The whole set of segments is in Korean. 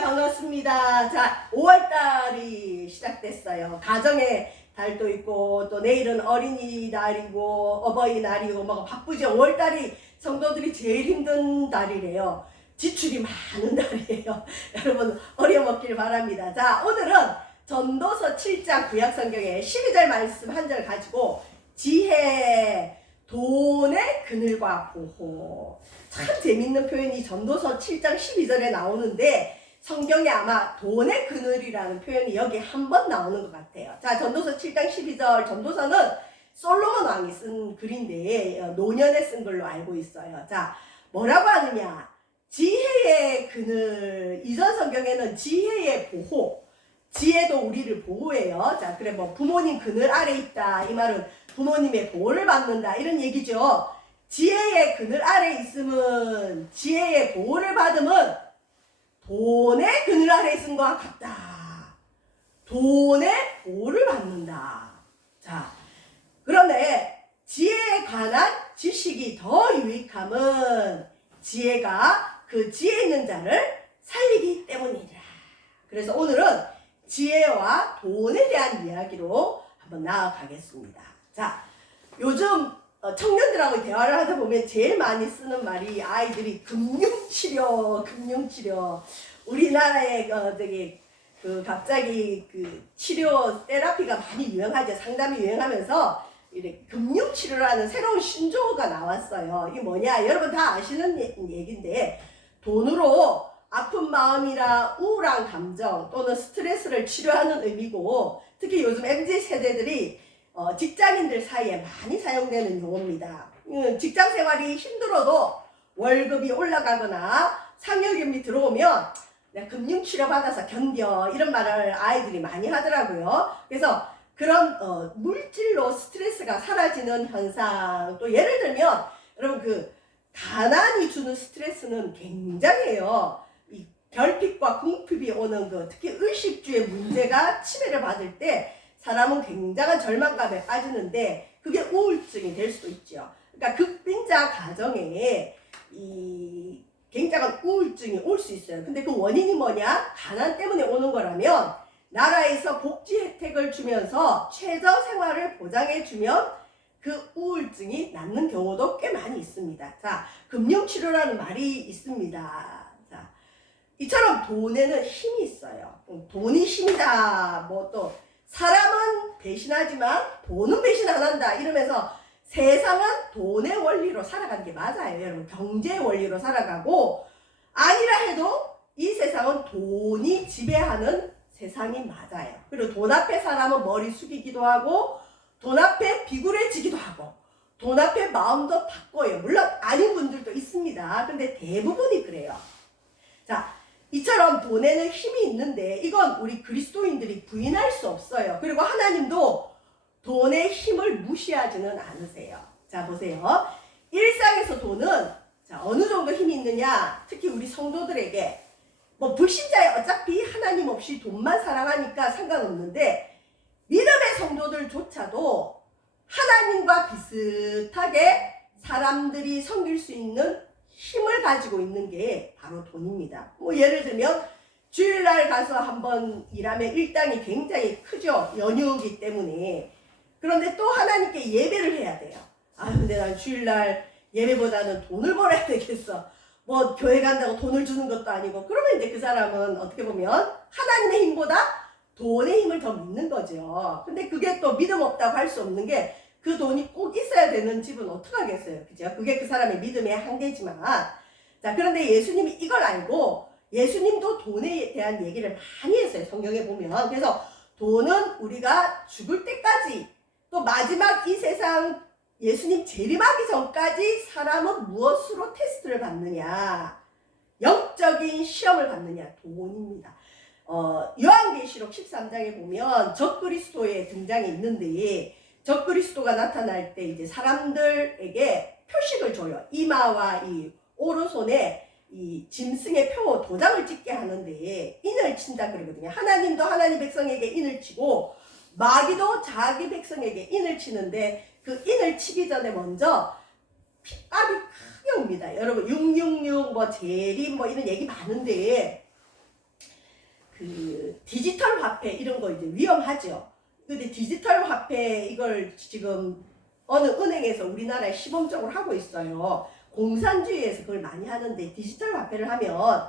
반갑습니다. 자, 5월달이 시작됐어요. 가정의 달도 있고 또 내일은 어린이날이고 어버이날이고 막 바쁘죠. 5월달이 성도들이 제일 힘든 달이래요. 지출이 많은 달이에요. 여러분 어려먹길 바랍니다. 자, 오늘은 전도서 7장 구약성경의 12절 말씀 한 절 가지고 지혜, 돈의 그늘과 보호. 참 재밌는 표현이 전도서 7장 12절에 나오는데 성경에 아마 돈의 그늘이라는 표현이 여기 한 번 나오는 것 같아요. 자, 전도서 7장 12절, 전도서는 솔로몬 왕이 쓴 글인데 노년에 쓴 걸로 알고 있어요. 자, 뭐라고 하느냐? 지혜의 그늘, 이전 성경에는 지혜의 보호, 지혜도 우리를 보호해요. 자, 그래 뭐 부모님 그늘 아래 있다, 이 말은 부모님의 보호를 받는다, 이런 얘기죠. 지혜의 그늘 아래 있으면, 지혜의 보호를 받으면 돈의 그늘 아래 있은 것과 같다. 돈의 보호를 받는다. 자, 그런데 지혜에 관한 지식이 더 유익함은 지혜가 그 지혜 있는 자를 살리기 때문이라. 그래서 오늘은 지혜와 돈에 대한 이야기로 한번 나아가겠습니다. 자, 요즘 청년들하고 대화를 하다 보면 제일 많이 쓰는 말이 아이들이 금융치료. 우리나라에 갑자기 치료 테라피가 많이 유행하죠. 상담이 유행하면서 이렇게 금융치료라는 새로운 신조어가 나왔어요. 이게 뭐냐? 여러분 다 아시는 얘기인데 돈으로 아픈 마음이나 우울한 감정 또는 스트레스를 치료하는 의미고, 특히 요즘 MZ 세대들이 직장인들 사이에 많이 사용되는 용어입니다. 직장 생활이 힘들어도 월급이 올라가거나 상여금이 들어오면 내가 금융치료 받아서 견뎌, 이런 말을 아이들이 많이 하더라고요. 그래서 그런 물질로 스트레스가 사라지는 현상, 또 예를 들면 여러분 가난이 주는 스트레스는 굉장해요. 이 결핍과 궁핍이 오는 특히 의식주의 문제가 치매를 받을 때 사람은 굉장한 절망감에 빠지는데 그게 우울증이 될 수도 있죠. 그러니까 극빈자 가정에 이 굉장한 우울증이 올 수 있어요. 근데 그 원인이 뭐냐? 가난 때문에 오는 거라면 나라에서 복지 혜택을 주면서 최저 생활을 보장해 주면 그 우울증이 낫는 경우도 꽤 많이 있습니다. 자, 금융치료라는 말이 있습니다. 자, 이처럼 돈에는 힘이 있어요. 돈이 힘이다. 뭐 또 사람은 배신하지만 돈은 배신 안 한다, 이러면서 세상은 돈의 원리로 살아가는 게 맞아요. 여러분 경제의 원리로 살아가고, 아니라 해도 이 세상은 돈이 지배하는 세상이 맞아요. 그리고 돈 앞에 사람은 머리 숙이기도 하고 돈 앞에 비굴해지기도 하고 돈 앞에 마음도 바꿔요. 물론 아닌 분들도 있습니다. 근데 대부분이 그래요. 자, 이처럼 돈에는 힘이 있는데 이건 우리 그리스도인들이 부인할 수 없어요. 그리고 하나님도 돈의 힘을 무시하지는 않으세요. 자, 보세요. 일상에서 돈은 어느 정도 힘이 있느냐? 특히 우리 성도들에게, 뭐 불신자에 어차피 하나님 없이 돈만 사랑하니까 상관없는데, 믿음의 성도들조차도 하나님과 비슷하게 사람들이 섬길 수 있는 힘을 가지고 있는 게 바로 돈입니다. 뭐 예를 들면 주일날 가서 한번 일하면 일당이 굉장히 크죠. 연휴이기 때문에. 그런데 또 하나님께 예배를 해야 돼요. 근데 난 주일날 예배보다는 돈을 벌어야 되겠어. 뭐 교회 간다고 돈을 주는 것도 아니고. 그러면 이제 그 사람은 어떻게 보면 하나님의 힘보다 돈의 힘을 더 믿는 거죠. 근데 그게 또 믿음 없다고 할 수 없는 게, 그 돈이 꼭 있어야 되는 집은 어떡하겠어요. 그죠? 그게 그 사람의 믿음의 한계지만. 자, 그런데 예수님이 이걸 알고 예수님도 돈에 대한 얘기를 많이 했어요. 성경에 보면. 그래서 돈은 우리가 죽을 때까지, 또 마지막 이 세상 예수님 재림하기 전까지 사람은 무엇으로 테스트를 받느냐? 영적인 시험을 받느냐? 돈입니다. 요한계시록 13장에 보면 적그리스도의 등장이 있는데, 적그리스도가 나타날 때 이제 사람들에게 표식을 줘요. 이마와 이 오른손에 이 짐승의 표 도장을 찍게 하는데 인을 친다 그러거든요. 하나님도 하나님 백성에게 인을 치고 마귀도 자기 백성에게 인을 치는데, 그 인을 치기 전에 먼저 핏값이 크게 옵니다. 여러분 666 뭐 재림 뭐 이런 얘기 많은데, 그 디지털 화폐 이런 거 이제 위험하죠. 근데 디지털 화폐 이걸 지금 어느 은행에서 우리나라에 시범적으로 하고 있어요. 공산주의에서 그걸 많이 하는데 디지털 화폐를 하면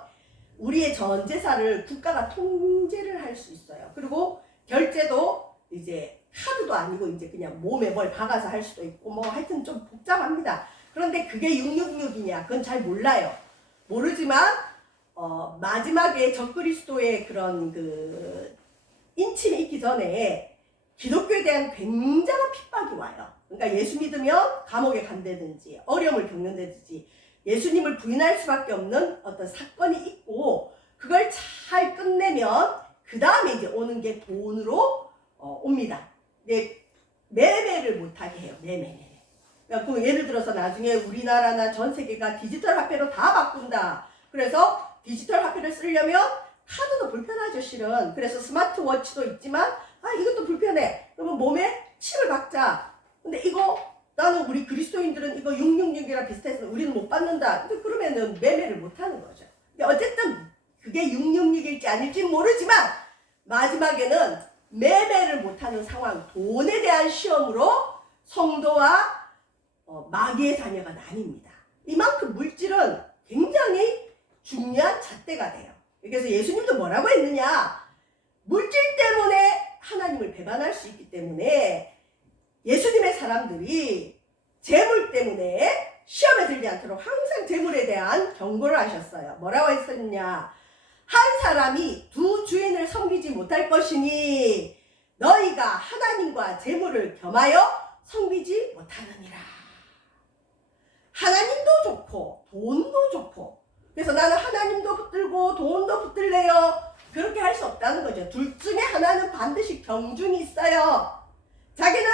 우리의 전 재산을 국가가 통제를 할 수 있어요. 그리고 결제도 이제 카드도 아니고 이제 그냥 몸에 뭘 박아서 할 수도 있고 뭐 하여튼 좀 복잡합니다. 그런데 그게 666이냐 그건 잘 몰라요. 모르지만 마지막에 적그리스도의 그런 그 인침이 있기 전에 기독교에 대한 굉장한 핍박이 와요. 그러니까 예수 믿으면 감옥에 간다든지 어려움을 겪는다든지 예수님을 부인할 수밖에 없는 어떤 사건이 있고 그걸 잘 끝내면 그 다음에 이제 오는 게 돈으로 옵니다. 근데 매매를 못하게 해요. 매매. 그러니까 예를 들어서 나중에 우리나라나 전 세계가 디지털 화폐로 다 바꾼다. 그래서 디지털 화폐를 쓰려면 카드도 불편하죠, 실은. 그래서 스마트워치도 있지만 이것도 불편해. 그러면 몸에 칩을 박자. 근데 이거 나는 우리 그리스도인들은 이거 666이랑 비슷해서 우리는 못 받는다. 근데 그러면은 매매를 못 하는 거죠. 근데 어쨌든 그게 666일지 아닐지 모르지만 마지막에는 매매를 못하는 상황, 돈에 대한 시험으로 성도와 마귀의 자녀가 나뉩니다. 이만큼 물질은 굉장히 중요한 잣대가 돼요. 그래서 예수님도 뭐라고 했느냐? 물질 때문에 하나님을 배반할 수 있기 때문에 예수님의 사람들이 재물 때문에 시험에 들지 않도록 항상 재물에 대한 경고를 하셨어요. 뭐라고 했었냐? 한 사람이 두 주인을 섬기지 못할 것이니 너희가 하나님과 재물을 겸하여 섬기지 못하느니라. 하나님도 좋고 돈도 좋고 그래서 나는 하나님도 붙들고 돈도 붙들래요. 그렇게 할 수 없다는 거죠. 둘 중에 하나는 반드시 경중이 있어요. 자기는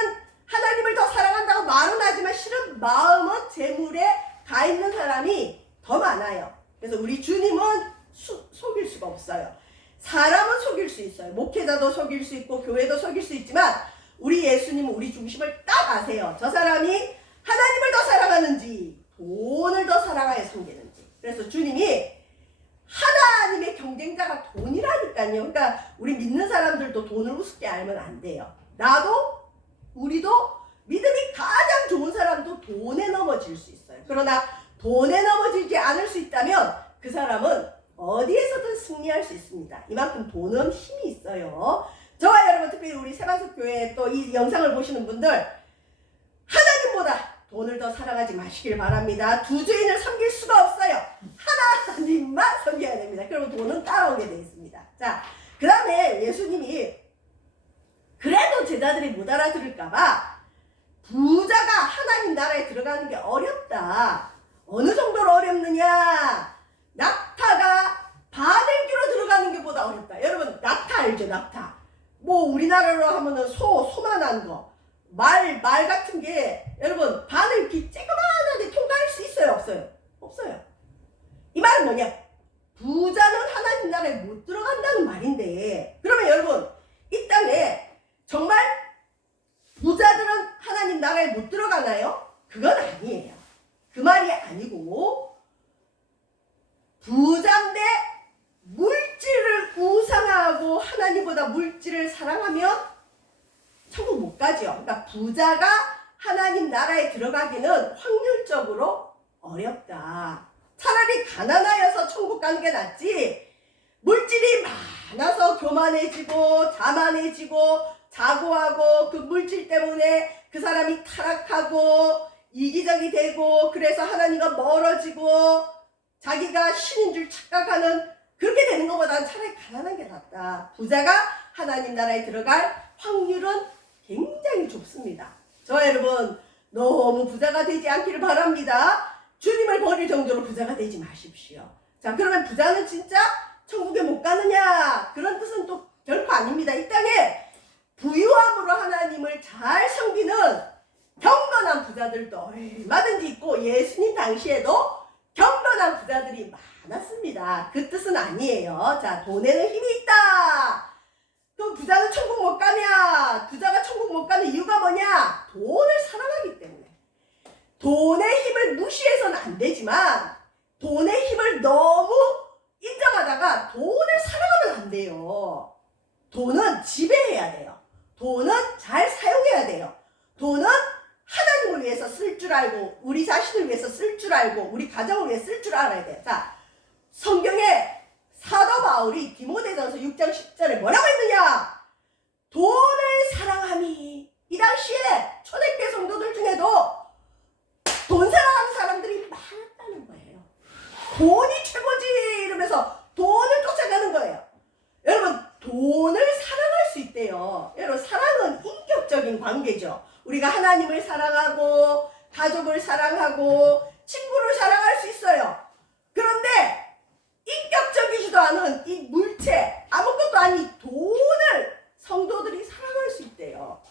하나님을 더 사랑한다고 말은 하지만 실은 마음은 재물에 가 있는 사람이 더 많아요. 그래서 우리 주님은 속일 수가 없어요. 사람은 속일 수 있어요. 목회자도 속일 수 있고 교회도 속일 수 있지만 우리 예수님은 우리 중심을 딱 아세요. 저 사람이 하나님을 더 사랑하는지 돈을 더 사랑하여 섬기는지. 그래서 주님이 하나님의 경쟁자가 돈이라니까요. 그러니까 우리 믿는 사람들도 돈을 우습게 알면 안 돼요. 나도 우리도 믿음이 가장 좋은 사람도 돈에 넘어질 수 있어요. 그러나 돈에 넘어지지 않을 수 있다면 그 사람은 어디에서든 승리할 수 있습니다. 이만큼 돈은 힘이 있어요. 저와 여러분 특별히 우리 세바속교회 또 이 영상을 보시는 분들 하나님보다 돈을 더 사랑하지 마시길 바랍니다. 두 주인을 섬길 수가 없어요. 하나님만 섬겨야 됩니다. 그러면 돈은 따라오게 되어 있습니다. 자, 그 다음에 예수님이 그래도 제자들이 못 알아들을까봐 부자가 하나님 나라에 들어가는 게 어렵다. 어느 정도로 어렵느냐? 낙타가 바늘귀로 들어가는 게 보다 어렵다. 여러분 낙타 알죠? 낙타. 뭐 우리나라로 하면은 소만한 거. 말 같은 게 여러분 바늘귀 쬐그만하게 통과할 수 있어요? 없어요? 없어요. 이 말은 뭐냐? 부자는 하나님 나라에 못 들어간다는 말인데 그러면 여러분 이 땅에 정말 부자들은 하나님 나라에 못 들어가나요? 그건 아니에요. 그 말이 아니고 부자인데 물질을 우상하고 하나님보다 물질을 사랑하면 천국 못 가죠. 그러니까 부자가 하나님 나라에 들어가기는 확률적으로 어렵다. 차라리 가난하여서 천국 가는 게 낫지 물질이 많아서 교만해지고 자만해지고 자고하고 그 물질 때문에 그 사람이 타락하고 이기적이 되고 그래서 하나님과 멀어지고 자기가 신인 줄 착각하는 그렇게 되는 것보다는 차라리 가난한 게 낫다. 부자가 하나님 나라에 들어갈 확률은 굉장히 좁습니다. 저 여러분 너무 부자가 되지 않기를 바랍니다. 주님을 버릴 정도로 부자가 되지 마십시오. 자, 그러면 부자는 진짜 천국에 못 가느냐? 그런 뜻은 또 결코 아닙니다. 이 땅에 부유함으로 하나님을 잘 섬기는 경건한 부자들도 얼마든지 있고 예수님 당시에도 경건한 부자들이 많았습니다. 그 뜻은 아니에요. 자, 돈에는 힘이 있다. 그럼 부자는 천국 못 가냐? 부자가 천국 못 가는 이유가 뭐냐? 돈을 사랑하기 때문에. 돈의 힘을 무시해서는 안 되지만 돈의 힘을 너무 인정하다가 돈을 사랑하면 안 돼요. 돈은 지배해야 돼요. 돈은 잘 사용해야 돼요. 돈은 하나님을 위해서 쓸 줄 알고, 우리 자신을 위해서 쓸 줄 알고, 우리 가정을 위해 쓸 줄 알아야 돼요. 자, 성경에 사도 바울이 디모데전서 6장 10절에 뭐라고 했느냐? 돈을 사랑함이. 이 당시에 초대교회 성도들 중에도 돈 사랑하는 사람들이 많았다는 거예요. 돈이 최고지 이러면서 돈을 쫓아가는 거예요. 여러분, 돈을 사랑할 수 있대요. 여러분, 사랑은 인격적인 관계죠. 우리가 하나님을 사랑하고 가족을 사랑하고 친구를 사랑할 수 있어요. 그런데 인격적이지도 않은 이 물체, 아무것도 아닌 돈을 성도들이 사랑할 수 있대요.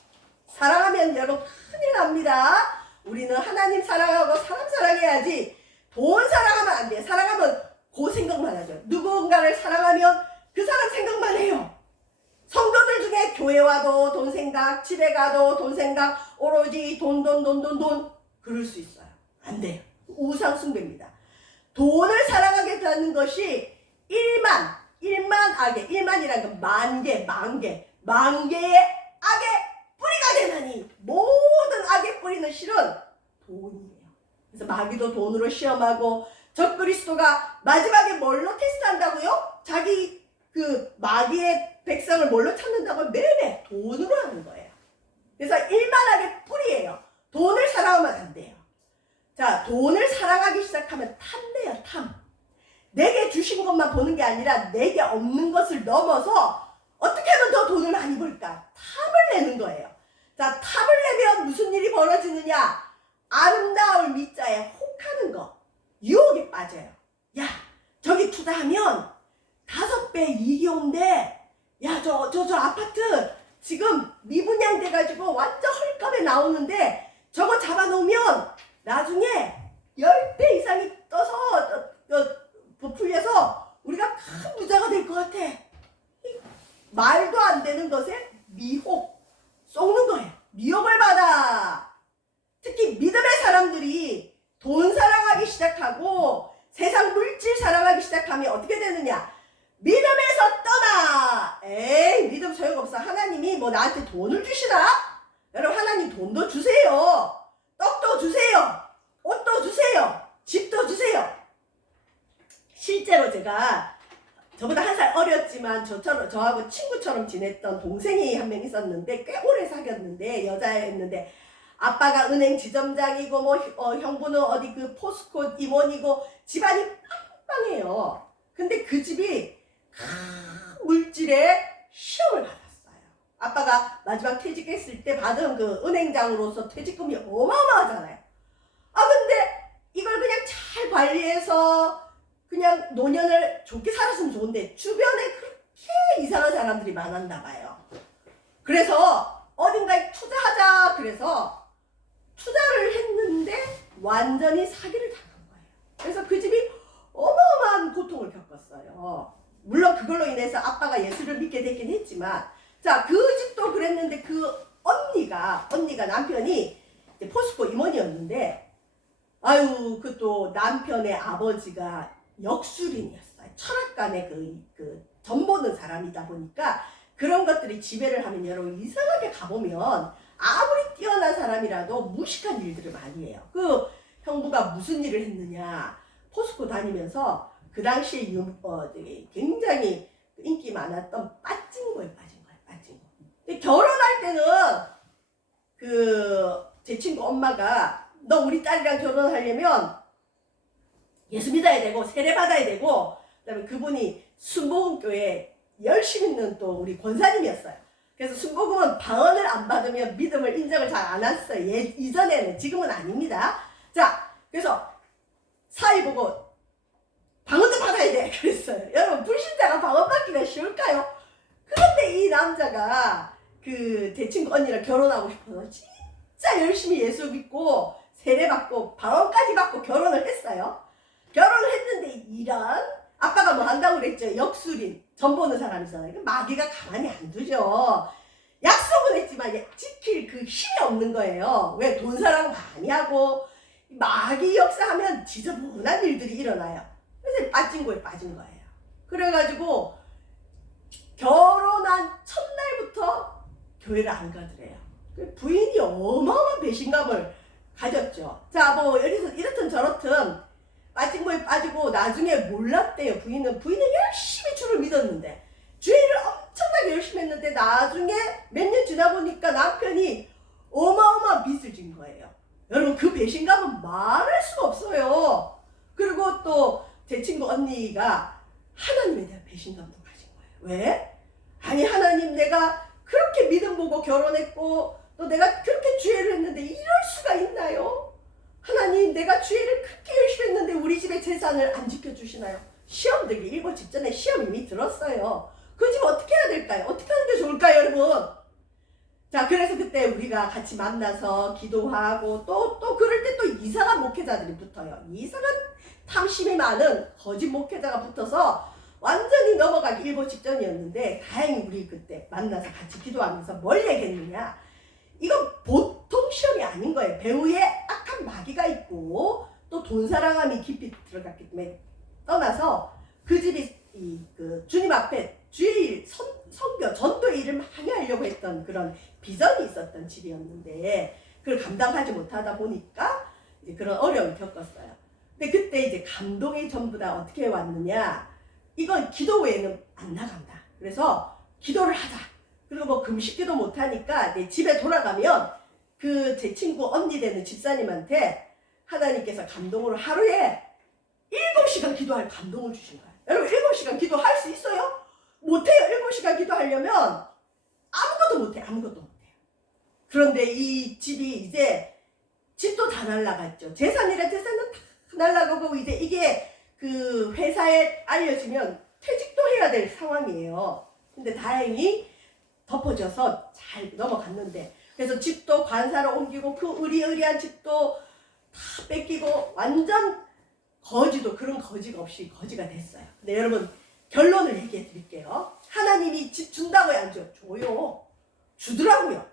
사랑하면 여러분 큰일 납니다. 우리는 하나님 사랑하고 사람 사랑해야지 돈 사랑하면 안 돼요. 사랑하면 그 생각만 하죠. 누군가를 사랑하면 그 사람 생각만 해요. 성도들 중에 교회 와도 돈 생각, 집에 가도 돈 생각, 오로지 돈. 그럴 수 있어요. 안 돼요. 우상 숭배입니다. 돈을 사랑하게 되는 것이 1만 악의, 1만이라는 건 만 개의 악의 뿌리가 되나니, 모든 악의 뿌리는 실은 돈이에요. 그래서 마귀도 돈으로 시험하고, 적그리스도가 마지막에 뭘로 테스트한다고요? 자기 그 마귀의 백성을 뭘로 찾는다고? 매매 돈으로 하는 거예요. 그래서 1만악의 뿌리예요. 돈을 사랑하면 안 돼요. 자, 돈을 사랑하기 시작하면 탐내요, 탐. 내게 주신 것만 보는 게 아니라 내게 없는 것을 넘어서 어떻게 하면 더 돈을 많이 벌까? 탐을 내는 거예요. 자, 탐을 내면 무슨 일이 벌어지느냐? 아름다울 미자에 혹하는 거. 유혹에 빠져요. 야, 저기 투자하면 5배 이익이 온대. 야, 저 아파트 지금 미분양 돼가지고 완전 헐값에 나오는데 저거 잡아놓으면 나중에 10배 이상이 떠서 부풀려서 우리가 큰 부자가 될 것 같아. 말도 안 되는 것에 미혹, 속는 거예요. 미혹을 받아. 특히 믿음의 사람들이 돈 사랑하기 시작하고 세상 물질 사랑하기 시작하면 어떻게 되느냐? 믿음에서 떠나. 에이, 믿음 소용없어. 하나님이 뭐 나한테 돈을 주시나? 여러분, 하나님 돈도 주세요. 떡도 주세요. 옷도 주세요. 집도 주세요. 실제로 제가 저보다 한 살 어렸지만 저하고 친구처럼 지냈던 동생이 한 명 있었는데, 꽤 오래 사귀었는데, 여자였는데, 아빠가 은행 지점장이고 뭐 형부는 어디 그 포스코 임원이고 집안이 빵빵해요. 근데 그 집이 물질에 시험을 받았어요. 아빠가 마지막 퇴직했을 때 받은 그 은행장으로서 퇴직금이 어마어마하잖아요. 아, 근데 이걸 그냥 잘 관리해서 그냥 노년을 좋게 살았으면 좋은데 주변에 그렇게 이상한 사람들이 많았나 봐요. 그래서 어딘가에 투자하자 그래서 투자를 했는데 완전히 사기를 당한 거예요. 그래서 그 집이 어마어마한 고통을 겪었어요. 물론 그걸로 인해서 아빠가 예수를 믿게 됐긴 했지만, 자, 그 집도 그랬는데 그 언니가 남편이 포스코 임원이었는데, 아유, 그 또 남편의 아버지가 역술인이었어요. 철학관의 그 점 보는 사람이다 보니까 그런 것들이 지배를 하면 여러분 이상하게 가보면 아무리 뛰어난 사람이라도 무식한 일들을 많이 해요. 그 형부가 무슨 일을 했느냐? 포스코 다니면서 그 당시에 굉장히 인기 많았던 빠찡거에 빠진 거예요. 빠찡거. 근데 결혼할 때는 제 친구 엄마가 너 우리 딸이랑 결혼하려면 예수 믿어야 되고 세례 받아야 되고, 그다음에 그분이 순복음교회 열심히 있는 또 우리 권사님이었어요. 그래서 순복음은 방언을 안 받으면 믿음을 인정을 잘 안 했어요. 이전에는. 지금은 아닙니다. 자, 그래서 사위 보고 방언도 받아야 돼 그랬어요. 여러분, 불신자가 방언 받기가 쉬울까요? 그런데 이 남자가 제 친구 언니랑 결혼하고 싶어서 진짜 열심히 예수 믿고 세례 받고 방언까지 받고 결혼을 했어요. 결혼을 했는데 이런 아빠가 뭐 한다고 그랬죠? 역술인, 점 보는 사람이잖아요. 마귀가 가만히 안 두죠. 약속은 했지만 지킬 그 힘이 없는 거예요. 왜? 돈 사랑 많이 하고 마귀 역사하면 지저분한 일들이 일어나요. 그래서 빠진 거에 빠진 거예요. 그래가지고 교회를 안 가더래요. 부인이 어마어마한 배신감을 가졌죠. 자, 뭐 이렇든 저렇든 빠진 거에 빠지고 나중에 몰랐대요. 부인은 열심히 주를 믿었는데 주일을 엄청나게 열심히 했는데 나중에 몇 년 지나 보니까 남편이 어마어마한 빚을 진 거예요. 여러분, 그 배신감은 말할 수가 없어요. 그리고 또 제 친구 언니가 하나님에 대한 배신감도 가진 거예요. 왜? 아니, 하나님, 내가 그렇게 믿음 보고 결혼했고 또 내가 그렇게 주일을 했는데 이럴 수가 있나요? 하나님, 내가 주일을 그렇게 열심히 했는데 우리 집의 재산을 안 지켜주시나요? 시험 들기 일보 직전에 시험 이미 들었어요. 그 집 어떻게 해야 될까요? 어떻게 하는 게 좋을까요, 여러분? 자, 그래서 그때 우리가 같이 만나서 기도하고 또 그럴 때 또 이상한 목회자들이 붙어요. 이상한 탐심이 많은 거짓 목회자가 붙어서 완전히 넘어가기 일보 직전이었는데 다행히 우리 그때 만나서 같이 기도하면서 뭘 얘기했느냐. 이건 보통 시험이 아닌 거예요. 배우에 악한 마귀가 있고 또 돈 사랑함이 깊이 들어갔기 때문에 떠나서 그 집이 그 주님 앞에 주일 선교 전도의 일을 많이 하려고 했던 그런 비전이 있었던 집이었는데 그걸 감당하지 못하다 보니까 이제 그런 어려움을 겪었어요. 근데 그때 이제 감동이 전부 다 어떻게 왔느냐. 이건 기도 외에는 안 나간다. 그래서 기도를 하자. 그리고 뭐 금식기도 못하니까 내 집에 돌아가면 그 제 친구 언니 되는 집사님한테 하나님께서 감동으로 하루에 7시간 기도할 감동을 주신 거예요. 여러분, 7시간 기도할 수 있어요? 못해요. 7시간 기도하려면 아무것도 못해요. 그런데 이 집이 이제 집도 다 날라갔죠. 재산이란 재산은 다 날라가고 이제 이게 그 회사에 알려지면 퇴직도 해야 될 상황이에요. 근데 다행히 덮어져서 잘 넘어갔는데 그래서 집도 관사로 옮기고 그 의리의리한 집도 다 뺏기고 완전 거지도 그런 거지가 없이 거지가 됐어요. 근데 여러분, 결론을 얘기해 드릴게요. 하나님이 집 준다고요, 안 줘요? 줘요. 주더라고요.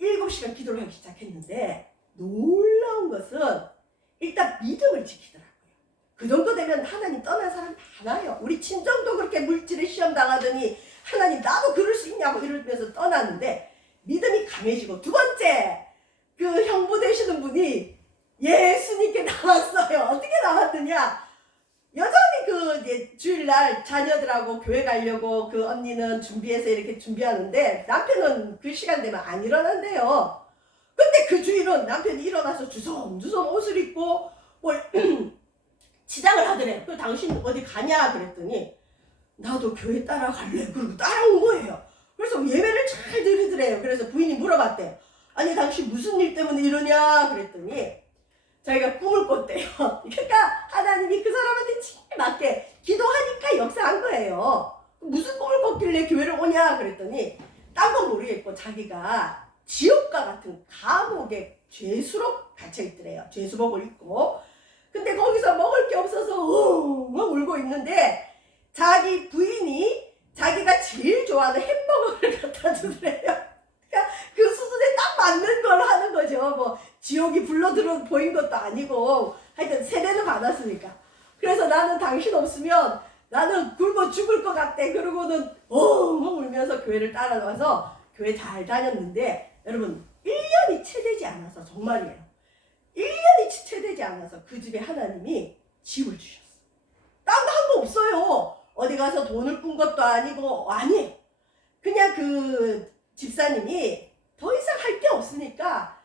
7시간 기도를 하기 시작했는데 놀라운 것은 일단 믿음을 지키더라고요. 그 정도 되면 하나님 떠난 사람 많아요. 우리 친정도 그렇게 물질에 시험 당하더니 하나님, 나도 그럴 수 있냐고 이러면서 떠났는데 믿음이 강해지고, 두 번째, 그 형부 되시는 분이 예수님께 나왔어요. 어떻게 나왔느냐? 여전히 그 주일날 자녀들하고 교회 가려고 그 언니는 준비해서 이렇게 준비하는데 남편은 그 시간 되면 안 일어난대요. 근데 그 주일은 남편이 일어나서 주섬주섬 옷을 입고 뭘 치장을 하더래요. 그 당신 어디 가냐 그랬더니 나도 교회 따라갈래. 그리고 따라온 거예요. 그래서 예배를 잘 드리더래요. 그래서 부인이 물어봤대요. 아니, 당신 무슨 일 때문에 이러냐 그랬더니 자기가 꿈을 꿨대요. 그러니까 하나님이 그 사람한테 제일 맞게 기도하니까 역사한 거예요. 무슨 꿈을 꿨길래 교회를 오냐 그랬더니 딴 건 모르겠고 자기가 지옥과 같은 감옥에 죄수로 갇혀있더래요. 죄수복을 입고. 근데 거기서 먹을 게 없어서 울고 있는데 자기 부인이 자기가 제일 좋아하는 햄버거를 갖다 주더래요. 그러니까 그 수준에 딱 맞는 걸 하는 거죠. 뭐 지옥이 불러들어 보인 것도 아니고 하여튼 세례는 받았으니까. 그래서 나는 당신 없으면 나는 굶어 죽을 것 같대. 그러고는 울면서 교회를 따라와서 교회 잘 다녔는데 여러분, 1년이 채 되지 않아서, 정말이에요. 1년이 채 되지 않아서 그 집에 하나님이 집을 주셨어. 딴 거 한 거 없어요. 어디 가서 돈을 꾼 것도 아니고, 아니, 그냥 그 집사님이 더 이상 할 게 없으니까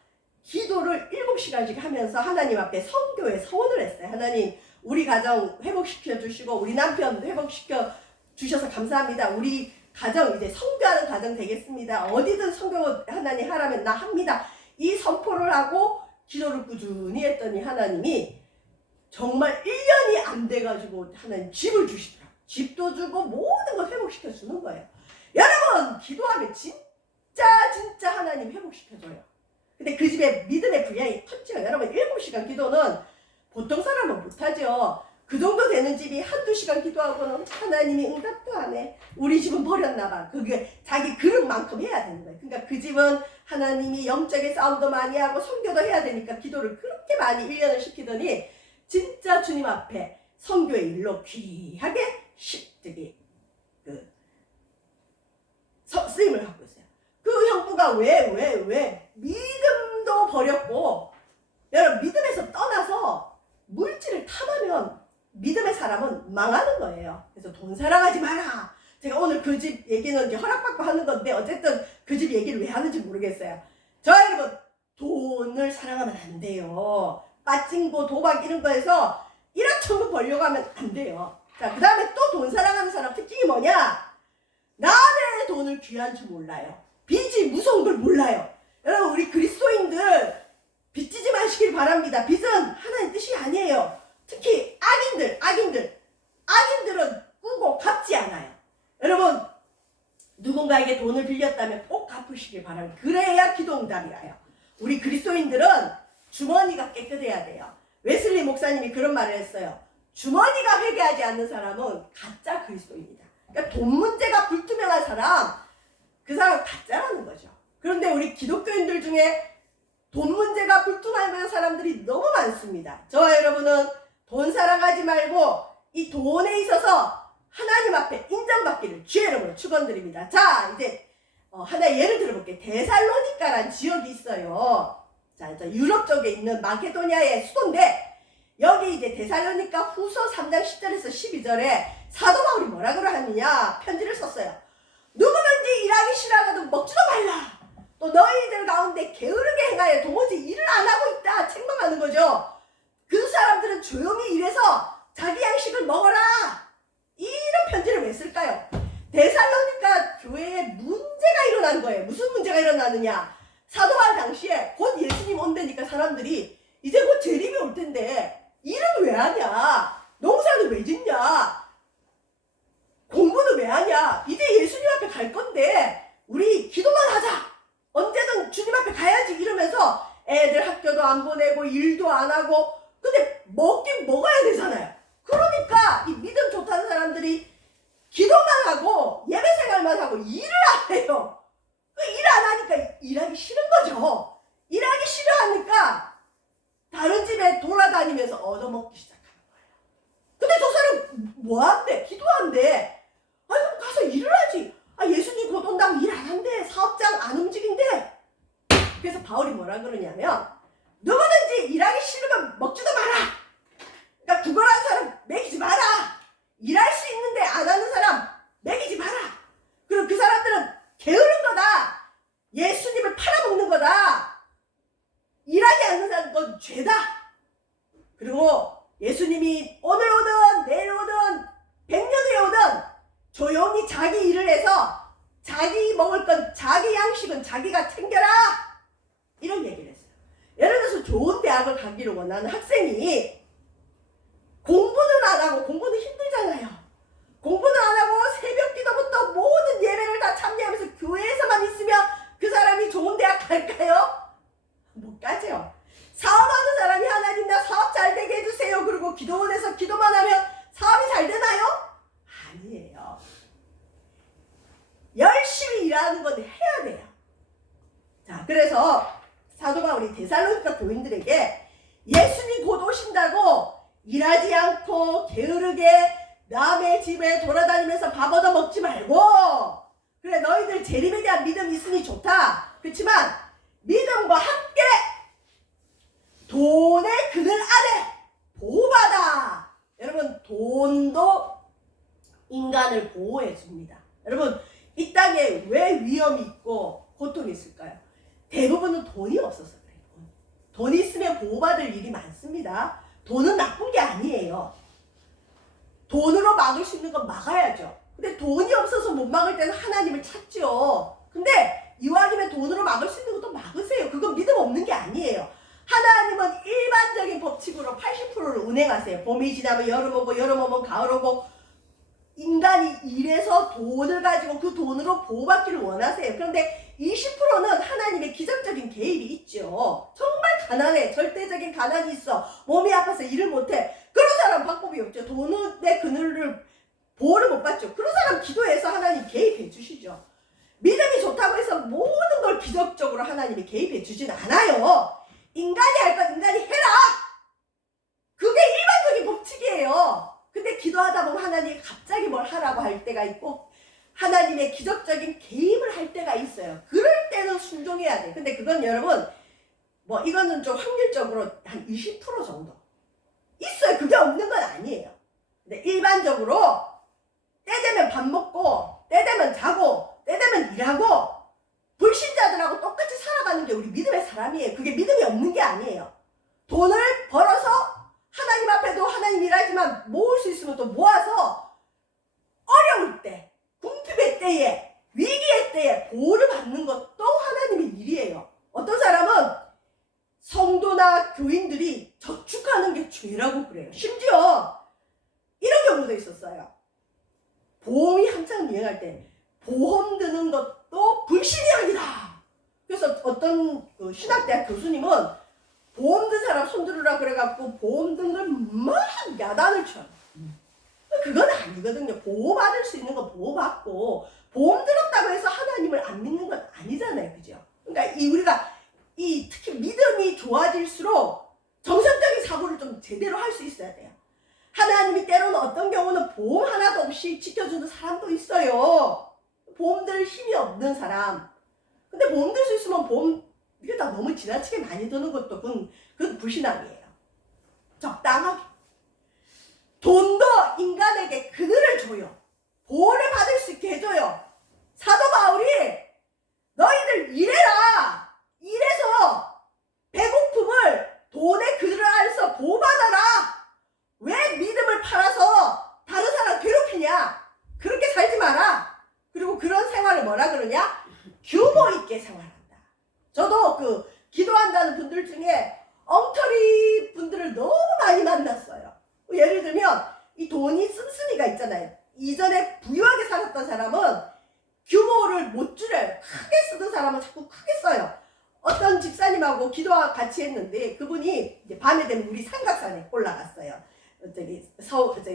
기도를 7시간씩 하면서 하나님 앞에 선교에 서원을 했어요. 하나님, 우리 가정 회복시켜 주시고 우리 남편 회복시켜 주셔서 감사합니다. 우리 가정 이제 선교하는 가정 되겠습니다. 어디든 선교 하나님 하라면 나 합니다. 이 선포를 하고 기도를 꾸준히 했더니 하나님이 정말 1년이 안 돼가지고 하나님 집을 주시더라고요. 집도 주고 모든 걸 회복시켜 주는 거예요. 여러분, 기도하면 진짜 하나님 회복시켜줘요. 근데 그 집에 믿음의 분량이 컸죠. 여러분, 7시간 기도는 보통 사람은 못하죠. 그 정도 되는 집이 한두 시간 기도하고는 하나님이 응답도 안 해. 우리 집은 버렸나 봐. 그게 자기 그릇만큼 해야 되는 거예요. 그러니까 그 집은 하나님이 영적인 싸움도 많이 하고 선교도 해야 되니까 기도를 그렇게 많이 1년을 시키더니 진짜 주님 앞에 선교의 일로 귀하게 되게 쓰임을 하고 있어요. 그 형부가 누가 왜 믿음도 버렸고, 여러분 믿음에서 떠나서 물질을 탐하면 믿음의 사람은 망하는 거예요. 그래서 돈 사랑하지 마라. 제가 오늘 그 집 얘기는 이제 허락받고 하는 건데 어쨌든 그 집 얘기를 왜 하는지 모르겠어요. 저 여러분 돈을 사랑하면 안 돼요. 빠찡고 도박 이런 거에서 일확천금 벌려고 하면 안 돼요. 자, 그 다음에 또 돈 사랑하는 사람 특징이 뭐냐? 남의 돈을 귀한 줄 몰라요. 빚이 무서운 걸 몰라요. 여러분 우리 그리스도인들 빚지지 마시길 바랍니다. 빚은 하나님 뜻이 아니에요. 특히 악인들은 꾸고 갚지 않아요. 여러분 누군가에게 돈을 빌렸다면 꼭 갚으시길 바랍니다. 그래야 기도 응답이 와요. 우리 그리스도인들은 주머니가 깨끗해야 돼요. 웨슬리 목사님이 그런 말을 했어요. 주머니가 회개하지 않는 사람은 가짜 그리스도입니다. 그러니까 돈 문제가 불투명한 사람, 그 사람 가짜라는 거죠. 그런데 우리 기독교인들 중에 돈 문제가 불투명한 사람들이 너무 많습니다. 저와 여러분은 돈 사랑하지 말고 이 돈에 있어서 하나님 앞에 인정받기를 주의 이름으로 축원드립니다. 자, 이제 하나의 예를 들어볼게요. 데살로니가라는 지역이 있어요. 자, 유럽 쪽에 있는 마케도니아의 수도인데 여기 이제 데살로니가 후서 3장 10절에서 12절에 사도 바울이 뭐라 그러느냐 편지를 썼어요. 누구든지 일하기 싫어하거든 먹지도 말라. 또 너희들 가운데 게으르게 행하여 도무지 일을 안 하고 있다 책망하는 거죠. 그 사람들은 조용히 일해서 자기 양식을 먹어라. 이런 편지를 왜 쓸까요? 데살로니가 교회에 문제가 일어난 거예요. 무슨 문제가 일어나느냐? 사도 바울 당시에 곧 예수님 온다니까 사람들이 이제 곧 재림이 올 텐데 일은 왜 하냐? 농사는 왜 짓냐? 공부는 왜 하냐? 이제 예수님 앞에 갈 건데 우리 기도만 하자. 언제든 주님 앞에 가야지 이러면서 애들 학교도 안 보내고 일도 안 하고 근데 먹긴 먹어야 되잖아요. 그러니까 이 믿음 좋다는 사람들이 기도만 하고 예배 생활만 하고 일을 안 해요. 일 안 하니까 일하기 싫은 거죠. 일하기 싫어하니까 다른 집에 돌아다니면서 얻어먹기 시작하는 거예요. 근데 저 사람 뭐 한대? 기도한대. 아니 그럼 가서 일을 하지. 아 예수님 곧 온다고 일 안 한대. 사업장 안 움직인대. 그래서 바울이 뭐라 그러냐면 누구든지 일하기 싫으면 먹지도 마라. 그러니까 구걸하는 사람 먹이지 마라. 일할 수 있는데 안 하는 사람 먹이지 마라. 그리고 그 사람들은 게으른 거다. 예수님을 팔아먹는 거다. 일하지 않는 사람은 넌 죄다. 그리고 예수님이 오늘 오든 내일 오든 100년 후에 오든 조용히 자기 일을 해서 자기 먹을 건 자기 양식은 자기가 챙겨라. 이런 얘기를 했어요. 예를 들어서 좋은 대학을 가기를 원하는 학생이 공부는 안 하고 공부는 힘들잖아요. 공부는 안 하고 새벽 기도부터 모든 예배를 다 참여하면서 교회에서만 있으면 그 사람이 좋은 대학 갈까요? 못 가죠. 사업하는 사람이 하나님 나 사업 잘 되게 해주세요. 그리고 기도원에서 기도만 하면 사업이 잘 되나요? 아니에요. 열심히 일하는 건 해야 돼요. 자, 그래서 사도 바울이 데살로니가 교인들에게 예수님 곧 오신다고 일하지 않고 게으르게 남의 집에 돌아다니면서 밥 얻어 먹지 말고 그래 너희들 재림에 대한 믿음이 있으니 좋다. 그렇지만 믿음과 함께 돈의 그늘 아래 보호받아. 여러분 돈도 인간을 보호해 줍니다. 여러분 이 땅에 왜 위험이 있고 고통이 있을까요? 대부분은 돈이 없어서 그래요. 돈 있으면 보호받을 일이 많습니다. 돈은 나쁜 게 아니에요. 돈으로 막을 수 있는 건 막아야죠. 근데 돈이 없어서 못 막을 때는 하나님을 찾죠. 근데 이왕이면 돈으로 막을 수 있는 것도 막으세요. 그건 믿음 없는 게 아니에요. 하나님은 일반적인 법칙으로 80%를 운행하세요. 봄이 지나면 여름 오고 여름 오면 가을 오고 인간이 일해서 돈을 가지고 그 돈으로 보호받기를 원하세요. 그런데 20%는 하나님의 기적적인 개입이 있죠. 정말 가난해. 절대적인 가난이 있어. 몸이 아파서 일을 못해. 그런 사람 방법이 없죠. 돈의 그늘을 보호를 못 받죠. 그런 사람 기도해서 하나님 개입해 주시죠. 믿음이 좋다고 해서 모든 걸 기적적으로 하나님이 개입해 주진 않아요. 인간이 할 건 인간이 해라. 그게 일반적인 법칙이에요. 근데 기도하다 보면 하나님이 갑자기 뭘 하라고 할 때가 있고 하나님의 기적적인 개입을 할 때가 있어요. 그럴 때는 순종해야 돼. 근데 그건 여러분 뭐 이거는 좀 확률적으로 한 20% 정도 있어요. 그게 없는 건 아니에요. 근데 일반적으로 때 되면 밥 먹고 때 되면 자고 때 되면 일하고 불신자들하고 똑같이 살아가는 게 우리 믿음의 사람이에요. 그게 믿음이 없는 게 아니에요. 돈을 벌어서 하나님 앞에도 하나님 일하지만 모을 수 있으면 또 모아서 어려울 때, 궁핍의 때에, 위기의 때에 보호를 받는 것도 하나님의 일이에요. 어떤 사람은 성도나 교인들이 저축하는 게 죄라고 그래요. 심지어 이런 경우도 있었어요. 보험이 한창 유행할 때 보험 드는 것도 불신이 아니다. 그래서 어떤 신학대학 교수님은 보험 든 사람 손들으라 그래갖고 보험 든 걸 막 야단을 쳐요. 그건 아니거든요. 보호받을 수 있는 거 보호받고 보험 들었다고 해서 하나님을 안 믿는 건 아니잖아요. 그죠? 그러니까 우리가 특히 믿음이 좋아질수록 정상적인 사고를 좀 제대로 할 수 있어야 돼요. 하나님이 때로는 어떤 경우는 보험 하나도 없이 지켜주는 사람도 있어요. 보험 들 힘이 없는 사람. 근데 보험 들 수 있으면 보험 이게 다 너무 지나치게 많이 드는 것도 그건 불신앙이에요. 적당하게. 돈도 인간에게 그늘을 줘요. 보호를 받을 수 있게 해줘요. 사도 바울이 너희들 일해라. 일해서 배고픔을 돈의 그늘을 안에서 보호받아라. 왜 믿음을 팔아서 다른 사람 괴롭히냐. 그렇게 살지 마라. 그리고 그런 생활을 뭐라 그러냐. 규모 있게 생활한다. 저도 기도한다는 분들 중에 엉터리 분들을 너무 많이 만났어요. 예를 들면 이 돈이 씀씀이가 있잖아요. 이전에 부유하게 살았던 사람은 규모를 못 줄여요. 크게 쓰던 사람은 자꾸 크게 써요. 어떤 집사님하고 기도와 같이 했는데 그분이 이제 밤에 되면 우리 삼각산에 올라갔어요.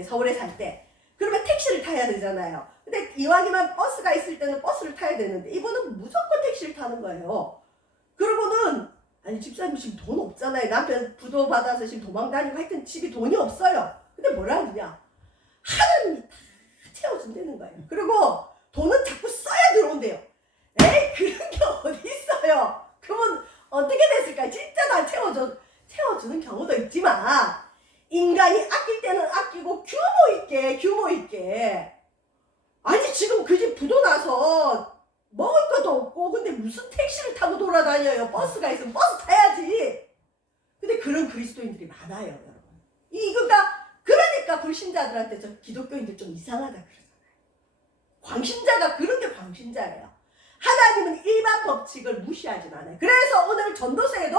서울에 살 때. 그러면 택시를 타야 되잖아요. 근데 이왕이면 버스가 있을 때는 버스를 타야 되는데 이분은 무조건 택시를 타는 거예요. 그러고는 아니 집사님 지금 돈 없잖아요. 남편 부도 받아서 지금 도망 다니고 하여튼 집에 돈이 없어요. 근데 뭐라 하느냐. 하나님이 다 채워준다는 거예요. 그리고 돈은 자꾸 써야 들어온대요. 에이 그런 게 어디 있어요. 그러면 어떻게 됐을까. 진짜 다 채워주는 경우도 있지만 인간이 아낄 때는 아끼고 규모 있게 아니 지금 그 집 부도 나서 먹을 것도 없고 근데 무슨 택시를 타고 돌아다녀요. 버스가 있으면 버스 타야지. 근데 그런 그리스도인들이 많아요, 여러분. 그러니까 불신자들한테 저 기독교인들 좀 이상하다 그러잖아요. 광신자가 그런 게 광신자예요. 하나님은 일반 법칙을 무시하진 않아요. 그래서 오늘 전도서에도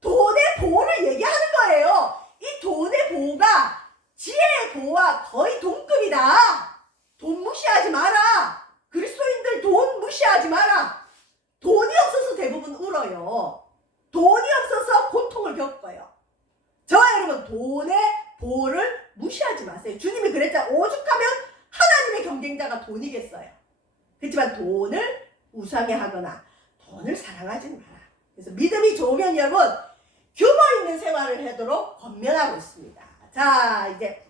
돈의 보호를 얘기하는 거예요. 이 돈의 보호가 지혜의 보호와 거의 동급이다. 돈 무시하지 마라. 그리스도인들 돈 무시하지 마라. 돈이 없어서 대부분 울어요. 돈이 없어서 고통을 겪어요. 저와 여러분 돈의 보호를 무시하지 마세요. 주님이 그랬잖아요. 오죽하면 하나님의 경쟁자가 돈이겠어요. 그렇지만 돈을 우상해 하거나 돈을 사랑하지 마라. 그래서 믿음이 좋으면 여러분 규모 있는 생활을 하도록 권면하고 있습니다. 자 이제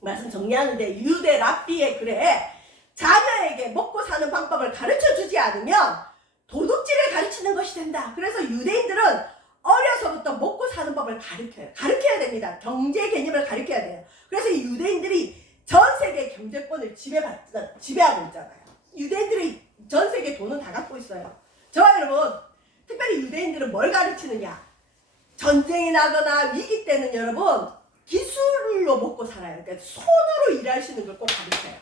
말씀 정리하는데 유대 랍비의 글에 자녀에게 먹고 사는 방법을 가르쳐주지 않으면 도둑질을 가르치는 것이 된다. 그래서 유대인들은 어려서부터 먹고 사는 법을 가르쳐야 됩니다. 경제 개념을 가르쳐야 돼요. 그래서 이 유대인들이 전 세계 경제권을 지배하고 있잖아요. 유대인들이 전 세계 돈은 다 갖고 있어요. 저와 여러분 특별히 유대인들은 뭘 가르치느냐. 전쟁이 나거나 위기 때는 여러분 기술로 먹고 살아요. 그러니까 손으로 일하시는 걸 꼭 가르쳐요.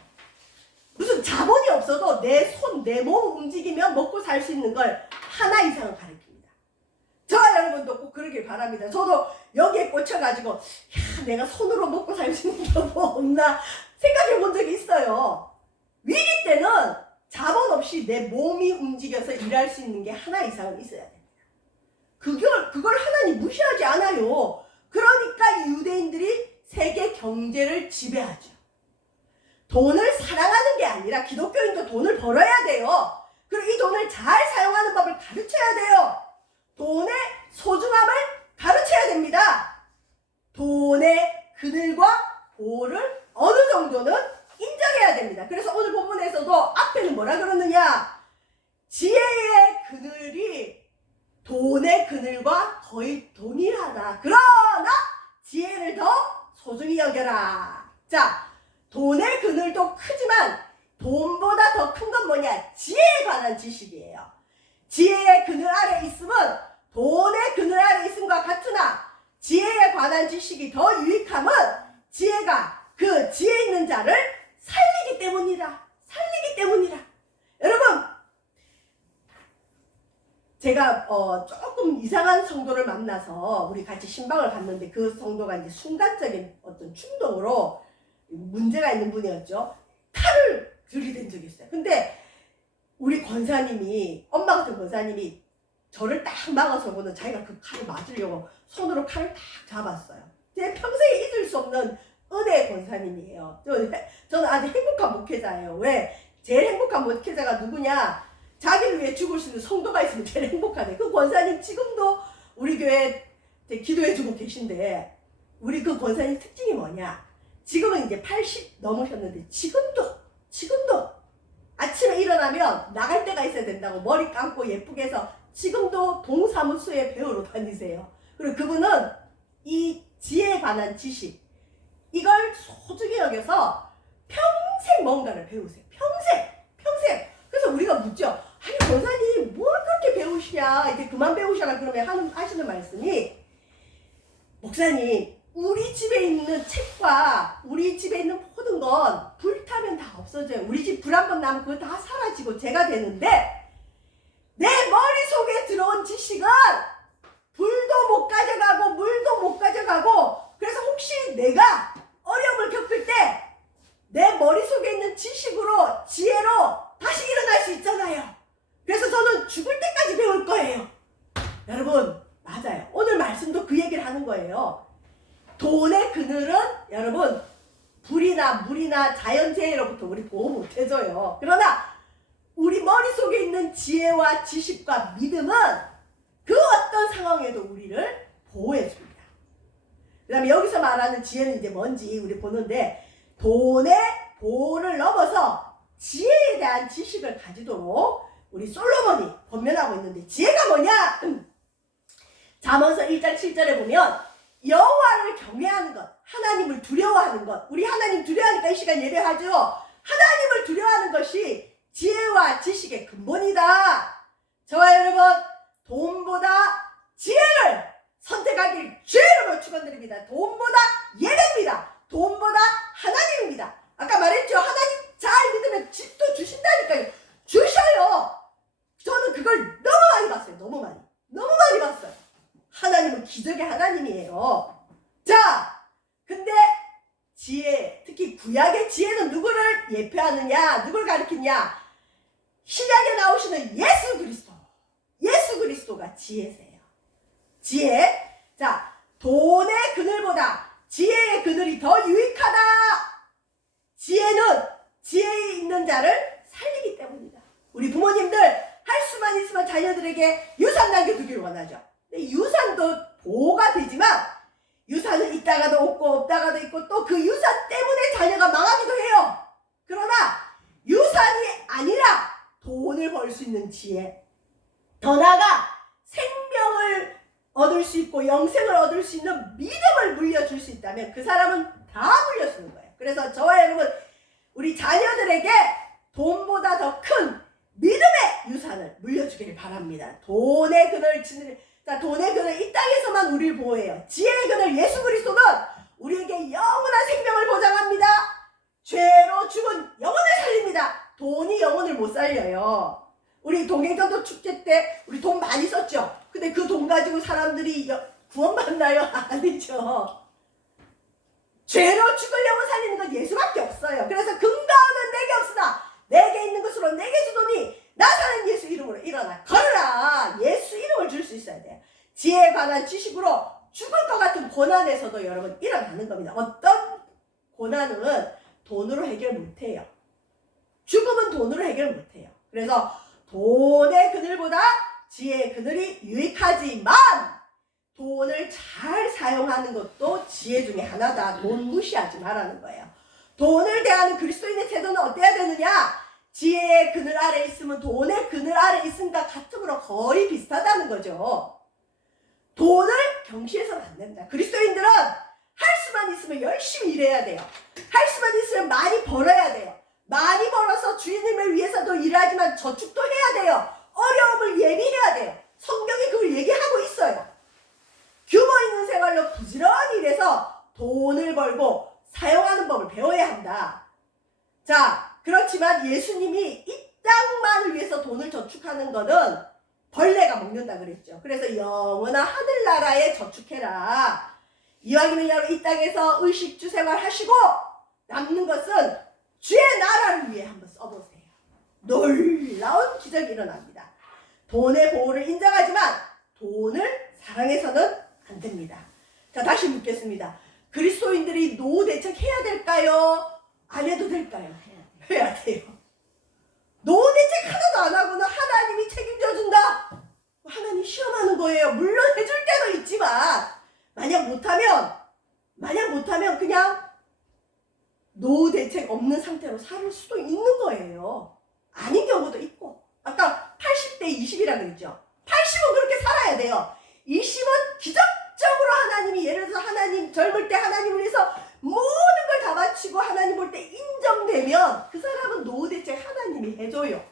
무슨 자본이 없어도 내 손, 내 몸 움직이면 먹고 살 수 있는 걸 하나 이상은 가르칩니다. 저와 여러분도 꼭 그러길 바랍니다. 저도 여기에 꽂혀가지고 야 내가 손으로 먹고 살 수 있는 게 뭐 없나 생각해 본 적이 있어요. 위기 때는 자본 없이 내 몸이 움직여서 일할 수 있는 게 하나 이상은 있어야 됩니다. 그걸 하나님 무시하지 않아요. 그러니까 유대인들이 세계 경제를 지배하죠. 돈을 사랑하는 게 아니라 기독교인도 돈을 벌어야 돼요. 그리고 이 돈을 잘 사용하는 법을 가르쳐야 돼요. 돈의 소중함을 가르쳐야 됩니다. 돈의 그늘과 보호를 어느 정도는 인정해야 됩니다. 그래서 오늘 본문에서 중에서도 앞에는 뭐라 그러느냐? 지혜의 그늘이 돈의 그늘과 거의 동일하다. 그러나 지혜를 더 소중히 여겨라. 자, 돈의 그늘도 크지만 돈보다 더 큰 건 뭐냐? 지혜에 관한 지식이에요. 지혜의 그늘 아래 있음은 돈의 그늘 아래 있음과 같으나 지혜에 관한 지식이 더 유익함은 지혜가 그 지혜 있는 자를 살리기 때문이라. 살리기 때문이라. 여러분, 제가 조금 이상한 성도를 만나서 우리 같이 신방을 갔는데 그 성도가 이제 순간적인 어떤 충동으로 문제가 있는 분이었죠. 칼을 들이댄 적이 있어요. 근데 우리 권사님이, 엄마 같은 권사님이 저를 딱 막아서고는 자기가 그 칼을 맞으려고 손으로 칼을 딱 잡았어요. 제 평생에 잊을 수 없는 은혜의 권사님이에요. 저는 아주 행복한 목회자예요. 왜? 제일 행복한 목회자가 누구냐? 자기를 위해 죽을 수 있는 성도가 있으면 제일 행복하네. 그 권사님 지금도 우리 교회 기도해주고 계신데, 우리 그 권사님 특징이 뭐냐? 지금은 이제 80 넘으셨는데 지금도 아침에 일어나면 나갈 때가 있어야 된다고 머리 감고 예쁘게 해서 지금도 동사무소에 배우러 다니세요. 그리고 그분은 이 지혜에 관한 지식, 이걸 소중히 여겨서 평생 뭔가를 배우세요. 평생. 그래서 우리가 묻죠. 아니 권사님 뭘 그렇게 배우시냐, 이제 그만 배우셔라. 그러면 하시는 말씀이, 목사님 우리 집에 있는 책과 우리 집에 있는 모든 건 불타면 다 없어져요. 우리 집 불 한 번 나면 그거 다 사라지고 제가 되는데, 내 머릿속에 들어온 지식은 불도 못 가져가고 물도 못 가져가고, 그래서 혹시 내가 어려움을 겪을 때 내 머릿속에 있는 지식으로, 지혜로 다시 일어날 수 있잖아요. 그래서 저는 죽을 때까지 배울 거예요. 여러분, 맞아요. 오늘 말씀도 그 얘기를 하는 거예요. 돈의 그늘은 여러분 불이나 물이나 자연재해로부터 우리 보호 못 해줘요. 그러나 우리 머릿속에 있는 지혜와 지식과 믿음은 그 어떤 상황에도 우리를 보호해 줍니다. 그 다음에 여기서 말하는 지혜는 이제 뭔지 우리 보는데, 돈의 보호를 넘어서 지혜에 대한 지식을 가지도록 우리 솔로몬이 권면하고 있는데, 지혜가 뭐냐? 잠언서 1장 7절에 보면 여호와를 경외하는 것, 하나님을 두려워하는 것. 우리 하나님 두려워하니까 이 시간 예배하죠. 하나님을 두려워하는 것이 지혜와 지식의 근본이다. 저와 여러분, 돈보다 지혜를 선택하길 주의 이름으로 축원드립니다. 돈보다 예배입니다. 돈보다 하나님입니다. 아까 말했죠. 하나님 잘 믿으면 집도 주신다니까요. 주셔요. 저는 그걸 너무 많이 봤어요. 너무 많이 봤어요. 하나님은 기적의 하나님이에요. 자, 근데 지혜, 특히 구약의 지혜는 누구를 예표하느냐, 누굴 가리키냐? 신약에 나오시는 예수 그리스도가 지혜세요. 지혜. 자, 돈의 그늘보다 지혜의 그늘이 더 유익하다. 지혜는 지혜 있는 자를 살리기 때문이다. 우리 부모님들 할 수만 있으면 자녀들에게 유산 남겨두기를 원하죠. 근데 유산도 보호가 되지만 유산은 있다가도 없고 없다가도 있고, 또 그 유산 때문에 자녀가 망하기도 해요. 그러나 유산이 아니라 돈을 벌 수 있는 지혜, 더 나아가 생명을 얻을 수 있고 영생을 얻을 수 있는 믿음을 물려줄 수 있다면 그 사람은 다 물려주는 거예요. 그래서 저와 여러분, 우리 자녀들에게 돈보다 더 큰 믿음의 유산을 물려주기를 바랍니다. 돈의 그늘 치는, 자, 돈의 그늘 이 땅에서만 우리를 보호해요. 지혜의 그늘 예수 그리스도는 우리에게 영원한 생명을 보장합니다. 죄로 죽은 영혼을 살립니다. 돈이 영혼을 못 살려요. 우리 동행전도 축제 때 우리 돈 많이 썼죠. 근데 그 돈 가지고 사람들이 구원받나요? 아니죠. 죄로 죽을 영혼 살리는 건 예수밖에 없어요. 그래서 근거는 내게 없으나 내게 있는 것으로 내게 주노니 나사는 예수 이름으로 일어나 걸어라. 예수 이름을 줄 수 있어야 돼요. 지혜에 관한 지식으로 죽을 것 같은 고난에서도 여러분 일어나는 겁니다. 어떤 고난은 돈으로 해결 못해요. 죽음은 돈으로 해결 못해요. 그래서 돈의 그늘보다 지혜의 그늘이 유익하지만 돈을 잘 사용하는 것도 지혜 중에 하나다. 돈 무시하지 말라는 거예요. 돈을 대하는 그리스도인의 태도는 어때야 되느냐? 지혜의 그늘 아래 있으면 돈의 그늘 아래 있음과 같음으로 거의 비슷하다는 거죠. 돈을 경시해서는 안 된다. 그리스도인들은 할 수만 있으면 열심히 일해야 돼요. 할 수만 있으면 많이 벌어야 돼요. 많이 벌어서 주님을 위해서도 일하지만 저축도 해야 돼요. 어려움을 예비해야 돼요. 성경이 그걸 얘기하고 있어요. 규모 있는 생활로 부지런히 일해서 돈을 벌고 사용하는 법을 배워야 한다. 자, 그렇지만 예수님이 이 땅만을 위해서 돈을 저축하는 거는 벌레가 먹는다 그랬죠. 그래서 영원한 하늘나라에 저축해라. 이왕이면 여러분 이 땅에서 의식주 생활 하시고 남는 것은 주의 나라를 위해 한번 써보세요. 놀라운 기적이 일어납니다. 돈의 보호를 인정하지만 돈을 사랑해서는 안 됩니다. 자, 다시 묻겠습니다. 그리스도인들이 노후 대책 해야 될까요? 안 해도 될까요? 해야 돼요. 노후 대책 하나도 안 하고는 하나님이 책임져 준다. 하나님 시험하는 거예요. 물론 해줄 때도 있지만 만약 못하면 그냥 노후 대책 없는 상태로 살 수도 있는 거예요. 아닌 경우도 있고. 아까 80대 20이라 그랬죠. 80은 그렇게 살아야 돼요. 20은 기적적으로 하나님이, 예를 들어서 하나님 젊을 때 하나님을 위해서 모든 걸 다 바치고 하나님 볼 때 인정되면 그 사람은 노후 대책 하나님이 해줘요.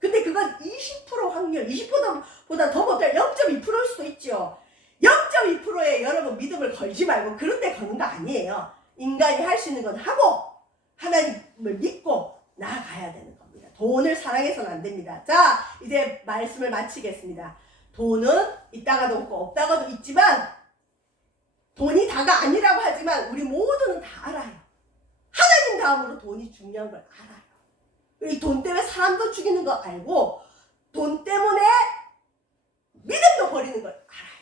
근데 그건 20% 확률, 20%보다 더 못할 0.2%일 수도 있죠. 0.2%에 여러분 믿음을 걸지 말고 그런 데 거는 거 아니에요. 인간이 할 수 있는 건 하고 하나님을 믿고 나아가야 되는 겁니다. 돈을 사랑해서는 안 됩니다. 자, 이제 말씀을 마치겠습니다. 돈은 있다가도 없고 없다가도 있지만 돈이 다가 아니라고 하지만 우리 모두는 다 알아요. 하나님 다음으로 돈이 중요한 걸 알아요. 이 돈 때문에 사람도 죽이는 거 알고 돈 때문에 믿음도 버리는 걸 알아요.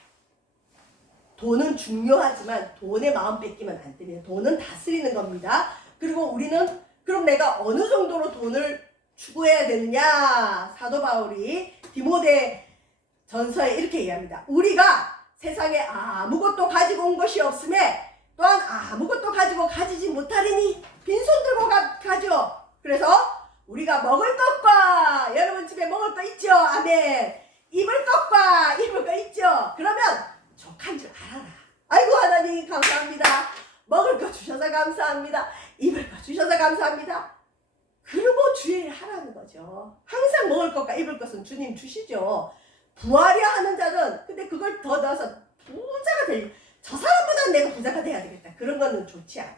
돈은 중요하지만 돈의 마음 뺏기면 안 됩니다. 돈은 다스리는 겁니다. 그리고 우리는 그럼 내가 어느 정도로 돈을 추구해야 되느냐? 사도 바울이 디모데 전서에 이렇게 얘기합니다. 우리가 세상에 아무것도 가지고 온 것이 없음에 또한 아무것도 가지고 가지지 못하리니 빈손 들고 가죠. 그래서 우리가 먹을 것과 여러분 집에 먹을 거 있죠? 아멘. 입을 것과 입을 거 있죠? 그러면 족한 줄 알아라. 아이고 하나님 감사합니다. 먹을 거 주셔서 감사합니다. 입을 거 주셔서 감사합니다. 그리고 주의 일 하라는 거죠. 항상 먹을 것과 입을 것은 주님 주시죠. 부하려 하는 자는 근데 그걸 더 넣어서 부자가 저 사람보다는 내가 부자가 돼야 되겠다. 그런 거는 좋지 않아요.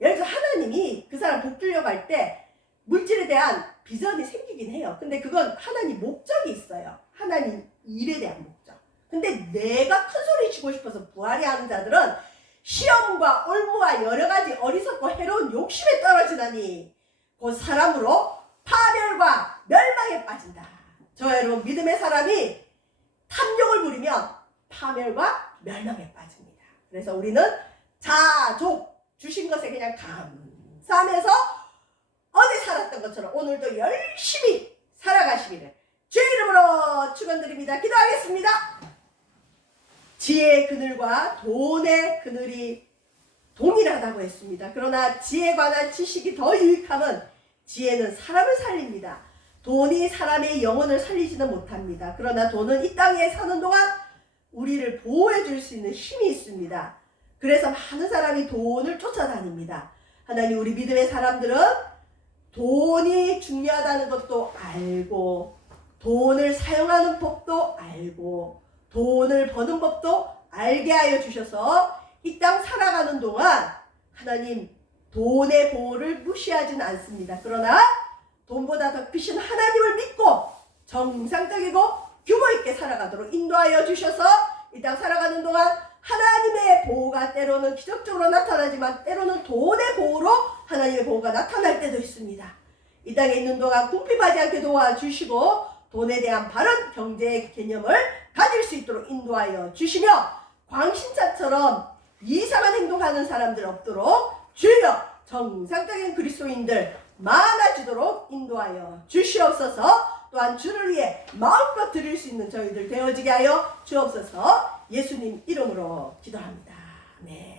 예를 들어 하나님이 그 사람 복 주려고 할 때 물질에 대한 비전이 생기긴 해요. 근데 그건 하나님 목적이 있어요. 하나님 일에 대한 목적. 근데 내가 큰 소리 치고 싶어서 부하려 하는 자들은 시험과 올무와 여러 가지 어리석고 해로운 욕심에 떨어지다니 그 사람으로 파멸과 멸망에 빠진다. 저 여러분 믿음의 사람이 탐욕을 부리면 파멸과 멸망에 빠집니다. 그래서 우리는 자족 주신 것에 그냥 감사하면서 어제 살았던 것처럼 오늘도 열심히 살아가시기를 주의 이름으로 축원드립니다. 기도하겠습니다. 지혜의 그늘과 돈의 그늘이 동일하다고 했습니다. 그러나 지혜에 관한 지식이 더 유익함은 지혜는 사람을 살립니다. 돈이 사람의 영혼을 살리지는 못합니다. 그러나 돈은 이 땅에 사는 동안 우리를 보호해 줄 수 있는 힘이 있습니다. 그래서 많은 사람이 돈을 쫓아다닙니다. 하나님 우리 믿음의 사람들은 돈이 중요하다는 것도 알고 돈을 사용하는 법도 알고 돈을 버는 법도 알게 하여 주셔서 이 땅 살아가는 동안 하나님 돈의 보호를 무시하지는 않습니다. 그러나 돈보다 더 크신 하나님을 믿고 정상적이고 규모 있게 살아가도록 인도하여 주셔서 이 땅 살아가는 동안 하나님의 보호가 때로는 기적적으로 나타나지만 때로는 돈의 보호로 하나님의 보호가 나타날 때도 있습니다. 이 땅에 있는 동안 궁핍하지 않게 도와주시고 돈에 대한 바른 경제 개념을 가질 수 있도록 인도하여 주시며 광신자처럼 이상한 행동하는 사람들 없도록 주여 정상적인 그리스도인들 많아지도록 인도하여 주시옵소서. 또한 주를 위해 마음껏 드릴 수 있는 저희들 되어지게 하여 주옵소서. 예수님 이름으로 기도합니다. 네.